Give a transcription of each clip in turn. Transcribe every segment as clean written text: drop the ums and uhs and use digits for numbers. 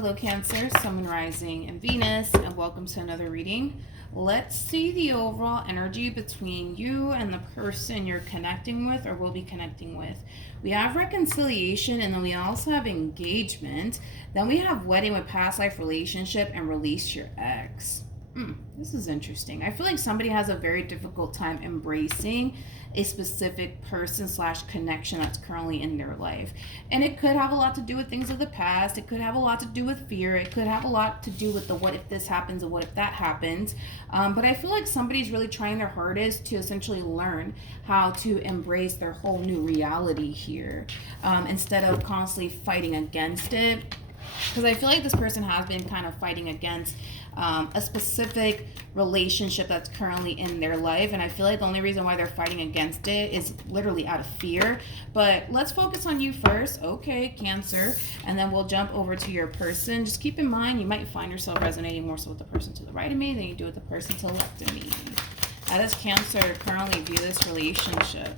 Hello Cancer, Sun, Rising, and Venus, and welcome to another reading. Let's see the overall energy between you and the person you're connecting with or will be connecting with. We have reconciliation, and then we also have engagement. Then we have wedding with past life relationship and release your ex. This is interesting. I feel like somebody has a very difficult time embracing a specific person / connection that's currently in their life. And it could have a lot to do with things of the past. It could have a lot to do with fear. It could have a lot to do with the what if this happens and what if that happens. But I feel like somebody's really trying their hardest to essentially learn how to embrace their whole new reality here, instead of constantly fighting against it. Because I feel like this person has been kind of fighting against a specific relationship that's currently in their life, and I feel like the only reason why they're fighting against it is literally out of fear. But let's focus on you first, okay, Cancer, and then we'll jump over to your person. Just keep in mind, you might find yourself resonating more so with the person to the right of me than you do with the person to the left of me. How does Cancer currently view this relationship?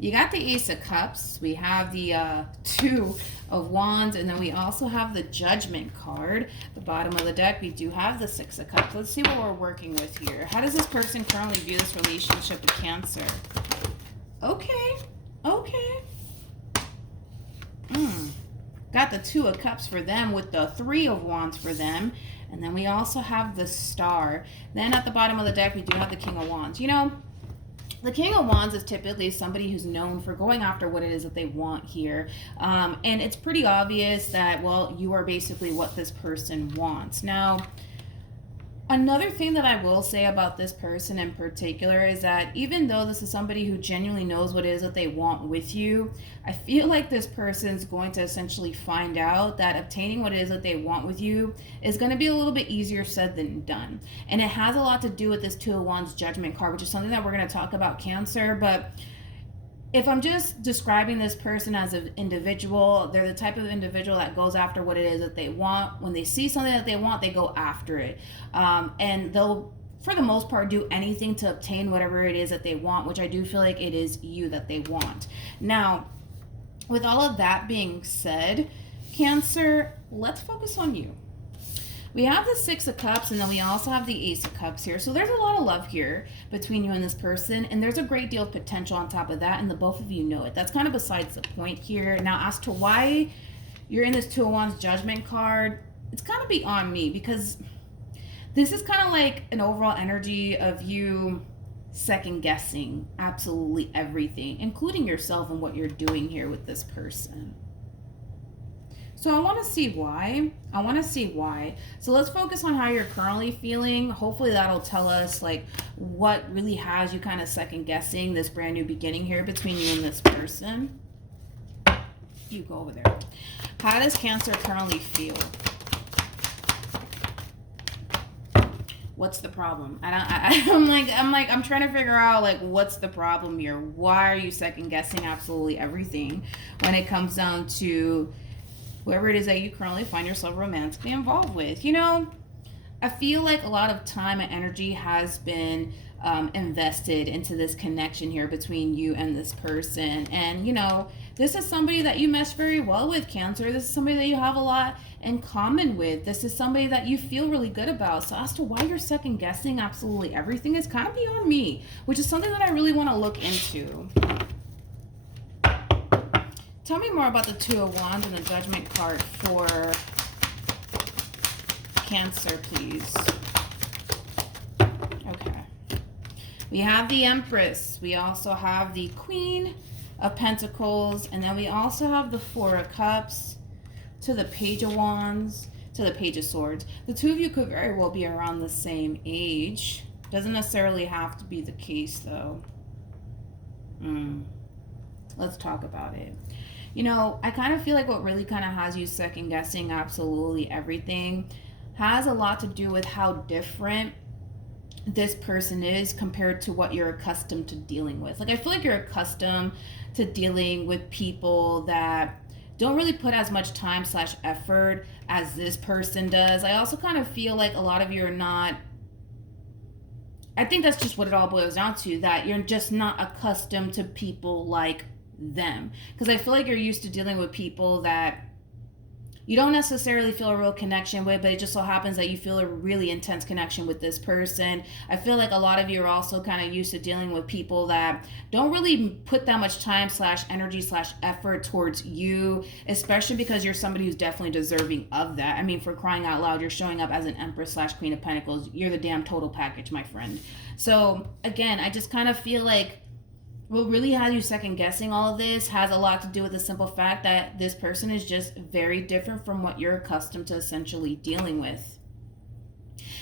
You got the Ace of Cups, we have the Two of Wands, and then we also have the Judgment card. The bottom of the deck, we do have the Six of Cups. Let's see what we're working with here. How does this person currently view this relationship with Cancer? Okay. Got the Two of Cups for them with the Three of Wands for them. And then we also have the Star. Then at the bottom of the deck, we do have the King of Wands. You know, the King of Wands is typically somebody who's known for going after what it is that they want here. And it's pretty obvious that, well, you are basically what this person wants. Now, another thing that I will say about this person in particular is that even though this is somebody who genuinely knows what it is that they want with you, I feel like this person's going to essentially find out that obtaining what it is that they want with you is going to be a little bit easier said than done. And it has a lot to do with this Two of Wands Judgment card, which is something that we're going to talk about, Cancer. But if I'm just describing this person as an individual, they're the type of individual that goes after what it is that they want. When they see something that they want, they go after it. And they'll, for the most part, do anything to obtain whatever it is that they want, which I do feel like it is you that they want. Now, with all of that being said, Cancer, let's focus on you. We have the Six of Cups, and then we also have the Ace of Cups here. So there's a lot of love here between you and this person, and there's a great deal of potential on top of that, and the both of you know it. That's kind of besides the point here. Now, as to why you're in this Two of Wands Judgment card, it's kind of beyond me, because this is kind of like an overall energy of you second guessing absolutely everything, including yourself and what you're doing here with this person. So I want to see why. So let's focus on how you're currently feeling. Hopefully that'll tell us like what really has you kind of second guessing this brand new beginning here between you and this person. You go over there. How does Cancer currently feel? What's the problem? I'm trying to figure out like what's the problem here? Why are you second guessing absolutely everything when it comes down to whoever it is that you currently find yourself romantically involved with? You know, I feel like a lot of time and energy has been invested into this connection here between you and this person. And, you know, this is somebody that you mesh very well with, Cancer. This is somebody that you have a lot in common with. This is somebody that you feel really good about. So as to why you're second guessing absolutely everything is kind of beyond me, which is something that I really want to look into. Tell me more about the Two of Wands and the Judgment card for Cancer, please. Okay. We have the Empress. We also have the Queen of Pentacles. And then we also have the Four of Cups to the Page of Wands to the Page of Swords. The two of you could very well be around the same age. Doesn't necessarily have to be the case, though. Let's talk about it. You know, I kind of feel like what really kind of has you second guessing absolutely everything has a lot to do with how different this person is compared to what you're accustomed to dealing with. Like, I feel like you're accustomed to dealing with people that don't really put as much time / effort as this person does. I also kind of feel like a lot of you are not, I think that's just what it all boils down to, that you're just not accustomed to people like them. Because I feel like you're used to dealing with people that you don't necessarily feel a real connection with, but it just so happens that you feel a really intense connection with this person. I feel like a lot of you are also kind of used to dealing with people that don't really put that much time / energy / effort towards you, especially because you're somebody who's definitely deserving of that. I mean, for crying out loud, you're showing up as an Empress / Queen of Pentacles. You're the damn total package, my friend. So again, I just kind of feel like what really has you second guessing all of this has a lot to do with the simple fact that this person is just very different from what you're accustomed to essentially dealing with.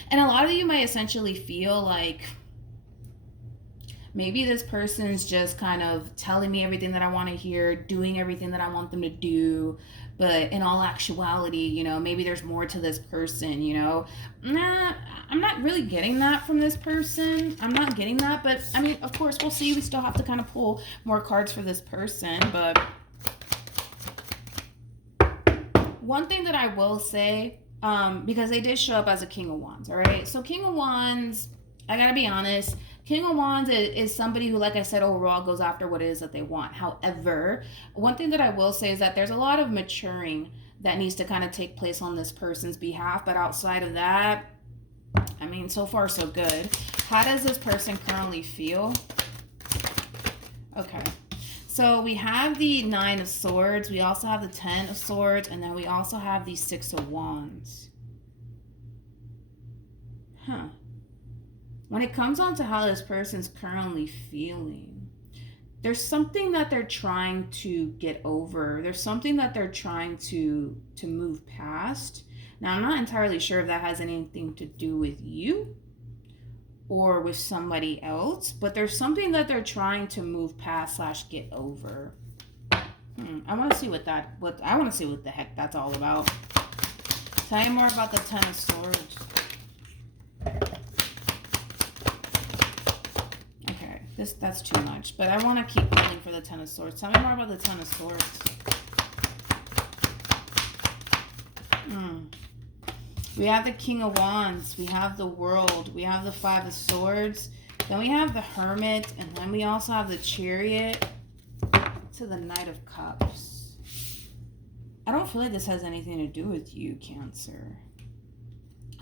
And a lot of you might essentially feel like maybe this person's just kind of telling me everything that I want to hear, doing everything that I want them to do. But in all actuality, you know, maybe there's more to this person, you know. Nah, I'm not really getting that from this person. I'm not getting that. But, I mean, of course, we'll see. We still have to kind of pull more cards for this person. But one thing that I will say, because they did show up as a King of Wands, all right? So King of Wands, I got to be honest, King of Wands is somebody who, like I said, overall goes after what it is that they want. However, one thing that I will say is that there's a lot of maturing that needs to kind of take place on this person's behalf. But outside of that, I mean, so far so good. How does this person currently feel? Okay. So we have the 9 of Swords. We also have the 10 of Swords. And then we also have the 6 of Wands. Huh. When it comes on to how this person's currently feeling, there's something that they're trying to get over. There's something that they're trying to move past. Now, I'm not entirely sure if that has anything to do with you or with somebody else, but there's something that they're trying to move past / get over. I want to see what the heck that's all about. Tell me more about the 10 of Swords. That's too much, but I want to keep pulling for the 10 of Swords. Tell me more about the 10 of Swords. We have the King of Wands. We have the World. We have the 5 of Swords. Then we have the Hermit, and then we also have the Chariot to the Knight of Cups. I don't feel like this has anything to do with you, Cancer.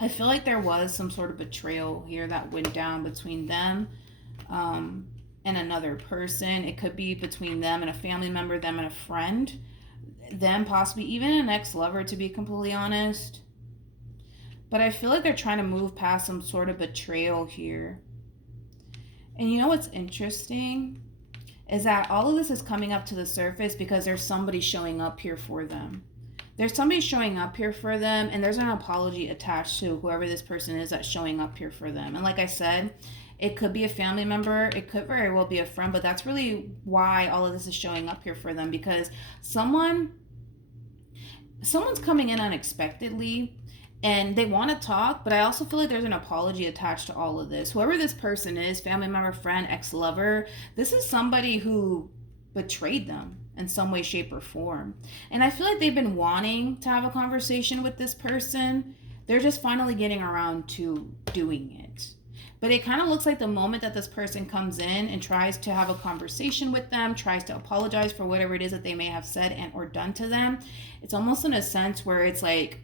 I feel like there was some sort of betrayal here that went down between them and another person. It could be between them and a family member, them and a friend, them possibly even an ex-lover, to be completely honest. But I feel like they're trying to move past some sort of betrayal here. And you know what's interesting is that all of this is coming up to the surface because there's somebody showing up here for them. There's somebody showing up here for them, and there's an apology attached to whoever this person is that's showing up here for them. And like I said, it could be a family member. It could very well be a friend, but that's really why all of this is showing up here for them, because someone's coming in unexpectedly and they want to talk, but I also feel like there's an apology attached to all of this. Whoever this person is, family member, friend, ex-lover, this is somebody who betrayed them in some way, shape, or form. And I feel like they've been wanting to have a conversation with this person. They're just finally getting around to doing it. But it kind of looks like the moment that this person comes in and tries to have a conversation with them, tries to apologize for whatever it is that they may have said and or done to them, it's almost in a sense where it's like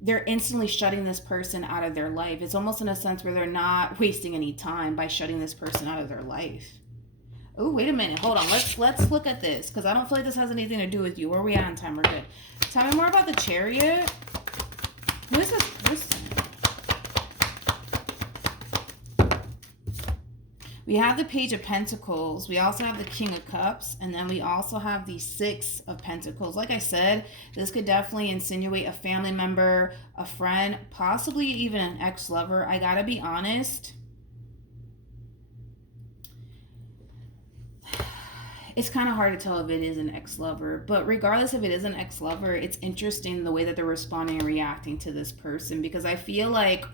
they're instantly shutting this person out of their life. It's almost in a sense where they're not wasting any time by shutting this person out of their life. Oh, wait a minute. Hold on. Let's look at this, because I don't feel like this has anything to do with you. Where are we at on time? We're good. Tell me more about the Chariot. Who is this person? We have the Page of Pentacles. We also have the King of Cups. And then we also have the 6 of Pentacles. Like I said, this could definitely insinuate a family member, a friend, possibly even an ex-lover. I gotta be honest. It's kind of hard to tell if it is an ex-lover. But regardless if it is an ex-lover, it's interesting the way that they're responding and reacting to this person. Because I feel like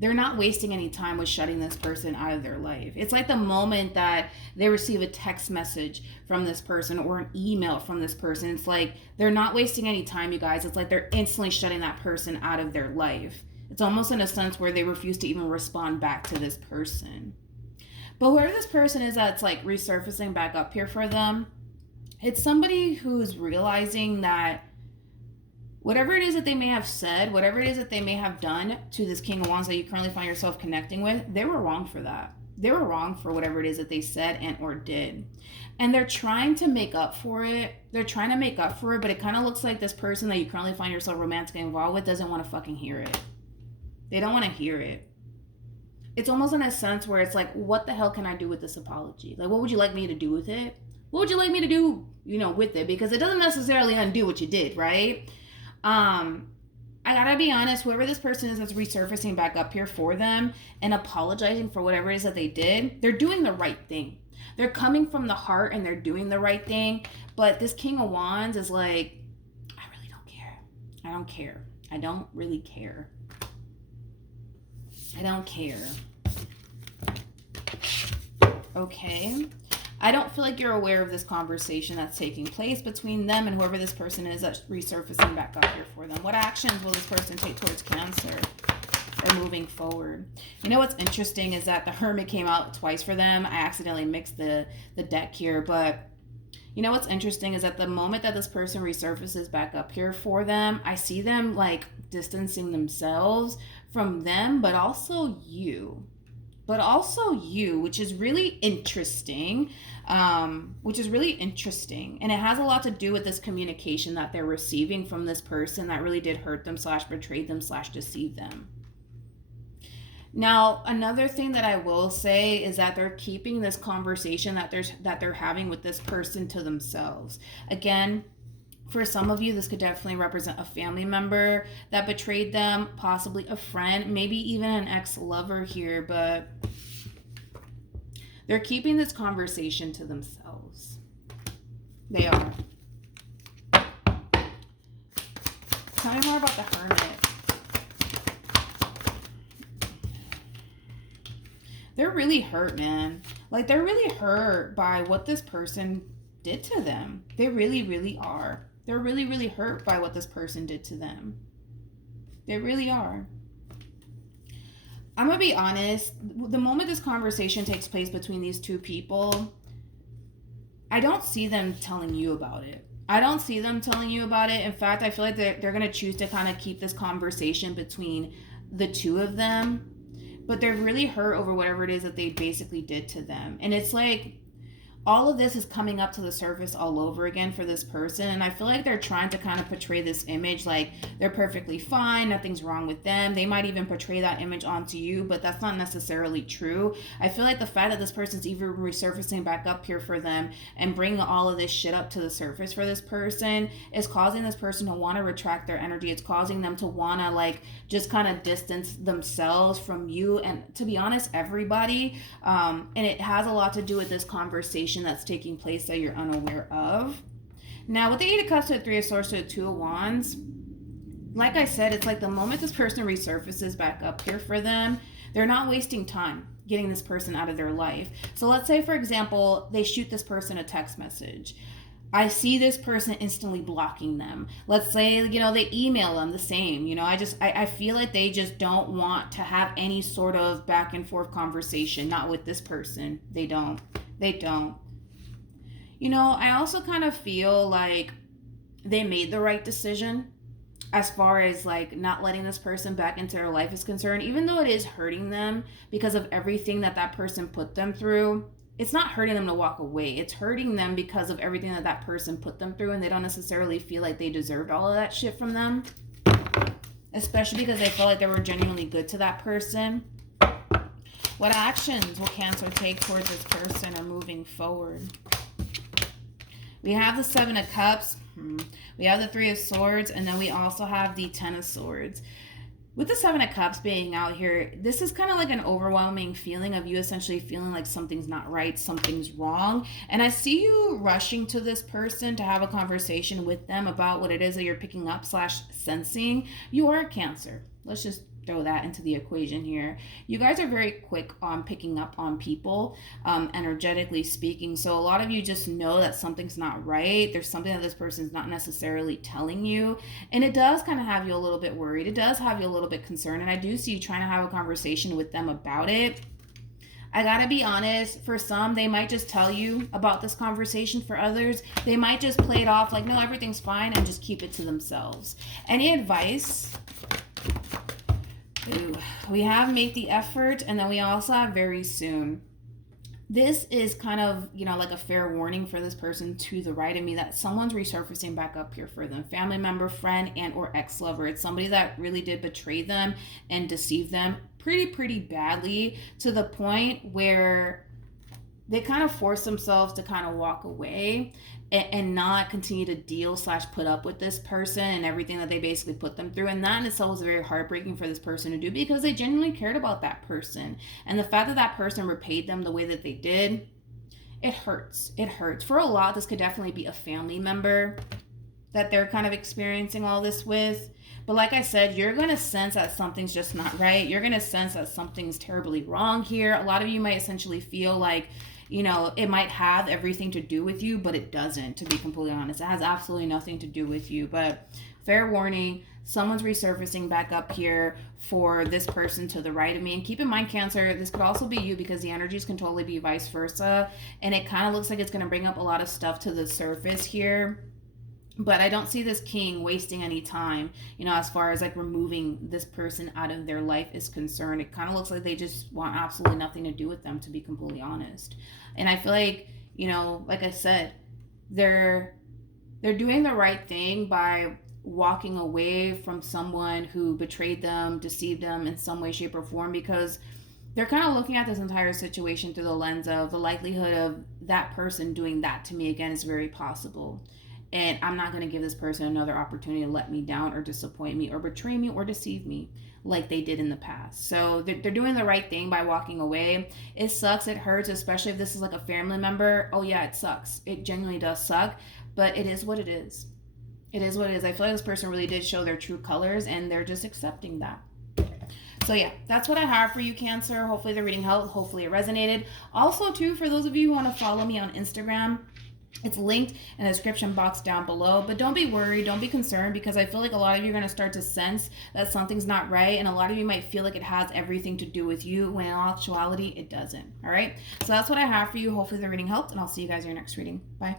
they're not wasting any time with shutting this person out of their life. It's like the moment that they receive a text message from this person or an email from this person, it's like they're not wasting any time, you guys. It's like they're instantly shutting that person out of their life. It's almost in a sense where they refuse to even respond back to this person. But whoever this person is that's like resurfacing back up here for them, it's somebody who's realizing that whatever it is that they may have said, whatever it is that they may have done to this King of Wands that you currently find yourself connecting with, they were wrong for that. They were wrong for whatever it is that they said and or did. And they're trying to make up for it. They're trying to make up for it, but it kind of looks like this person that you currently find yourself romantically involved with doesn't want to fucking hear it. They don't want to hear it. It's almost in a sense where it's like, what the hell can I do with this apology? Like, what would you like me to do with it? What would you like me to do, with it? Because it doesn't necessarily undo what you did, right? I gotta be honest, whoever this person is that's resurfacing back up here for them and apologizing for whatever it is that they did, they're doing the right thing. They're coming from the heart and they're doing the right thing. But this King of Wands is like, I really don't care. I don't care. I don't really care. I don't care. Okay. I don't feel like you're aware of this conversation that's taking place between them and whoever this person is that's resurfacing back up here for them. What actions will this person take towards Cancer or moving forward? You know what's interesting is that the Hermit came out twice for them. I accidentally mixed the deck here, but you know what's interesting is that the moment that this person resurfaces back up here for them, I see them like distancing themselves from them, but also you. Which is really interesting. And it has a lot to do with this communication that they're receiving from this person that really did hurt them / betrayed them / deceive them. Now, another thing that I will say is that they're keeping this conversation that they're having with this person to themselves. Again, for some of you, this could definitely represent a family member that betrayed them, possibly a friend, maybe even an ex-lover here, but they're keeping this conversation to themselves. They are. Tell me more about the Hermit. They're really hurt, man. Like, they're really hurt by what this person did to them. They really, really are. They're really, really hurt by what this person did to them. They really are. I'm going to be honest. The moment this conversation takes place between these two people, I don't see them telling you about it. In fact, I feel like they're going to choose to kind of keep this conversation between the two of them. But they're really hurt over whatever it is that they basically did to them. And it's like, all of this is coming up to the surface all over again for this person. And I feel like they're trying to kind of portray this image like they're perfectly fine, nothing's wrong with them. They might even portray that image onto you, but that's not necessarily true. I feel like the fact that this person's even resurfacing back up here for them and bringing all of this shit up to the surface for this person is causing this person to want to retract their energy. It's causing them to want to like just kind of distance themselves from you and, to be honest, everybody. And it has a lot to do with this conversation that's taking place that you're unaware of. Now, with the Eight of Cups to the Three of Swords to the Two of Wands, like I said, it's like the moment this person resurfaces back up here for them, they're not wasting time getting this person out of their life. So let's say, for example, they shoot this person a text message. I see this person instantly blocking them. Let's say, they email them the same. I feel like they just don't want to have any sort of back and forth conversation. Not with this person. They don't. I also kind of feel like they made the right decision as far as like not letting this person back into their life is concerned, even though it is hurting them because of everything that person put them through. It's not hurting them to walk away. It's hurting them because of everything that person put them through, and they don't necessarily feel like they deserved all of that shit from them, especially because they felt like they were genuinely good to that person. What actions will Cancer take towards this person or moving forward? We have the Seven of Cups, we have the Three of Swords, and then we also have the Ten of Swords. With the Seven of Cups being out here, this is kind of like an overwhelming feeling of you essentially feeling like something's not right, something's wrong. And I see you rushing to this person to have a conversation with them about what it is that you're picking up / sensing. You are a Cancer. Let's just throw that into the equation here. You guys are very quick on picking up on people, energetically speaking. So a lot of you just know that something's not right. There's something that this person's not necessarily telling you. And it does kind of have you a little bit worried. It does have you a little bit concerned. And I do see you trying to have a conversation with them about it. I gotta be honest, for some, they might just tell you about this conversation. For others, they might just play it off like, no, everything's fine, and just keep it to themselves. Any advice? Ooh, we have make the effort, and then we also have very soon. This is kind of, like a fair warning for this person to the right of me that someone's resurfacing back up here for them. Family member, friend, and or ex-lover. It's somebody that really did betray them and deceive them pretty badly, to the point where they kind of force themselves to kind of walk away and not continue to deal / put up with this person and everything that they basically put them through. And that in itself was very heartbreaking for this person to do, because they genuinely cared about that person. And the fact that that person repaid them the way that they did, it hurts. It hurts. For a lot, this could definitely be a family member that they're kind of experiencing all this with. But like I said, you're going to sense that something's just not right. You're going to sense that something's terribly wrong here. A lot of you might essentially feel like, it might have everything to do with you, but it doesn't, to be completely honest. It has absolutely nothing to do with you. But fair warning, someone's resurfacing back up here for this person to the right of me. And keep in mind, Cancer, this could also be you, because the energies can totally be vice versa. And it kind of looks like it's going to bring up a lot of stuff to the surface here. But I don't see this king wasting any time, as far as like removing this person out of their life is concerned. It kind of looks like they just want absolutely nothing to do with them, to be completely honest. And I feel like, like I said, they're doing the right thing by walking away from someone who betrayed them, deceived them in some way, shape, or form, because they're kind of looking at this entire situation through the lens of the likelihood of that person doing that to me again is very possible. And I'm not going to give this person another opportunity to let me down or disappoint me or betray me or deceive me like they did in the past. So they're doing the right thing by walking away. It sucks. It hurts, especially if this is like a family member. Oh yeah, it sucks. It genuinely does suck, but it is what it is. It is what it is. I feel like this person really did show their true colors, and they're just accepting that. So yeah, that's what I have for you, Cancer. Hopefully the reading helped. Hopefully it resonated. Also too, for those of you who want to follow me on Instagram, it's linked in the description box down below. But don't be worried, don't be concerned, because I feel like a lot of you are going to start to sense that something's not right, and a lot of you might feel like it has everything to do with you, when in actuality it doesn't. All right, so that's what I have for you. Hopefully the reading helped, and I'll see you guys in your next reading. Bye.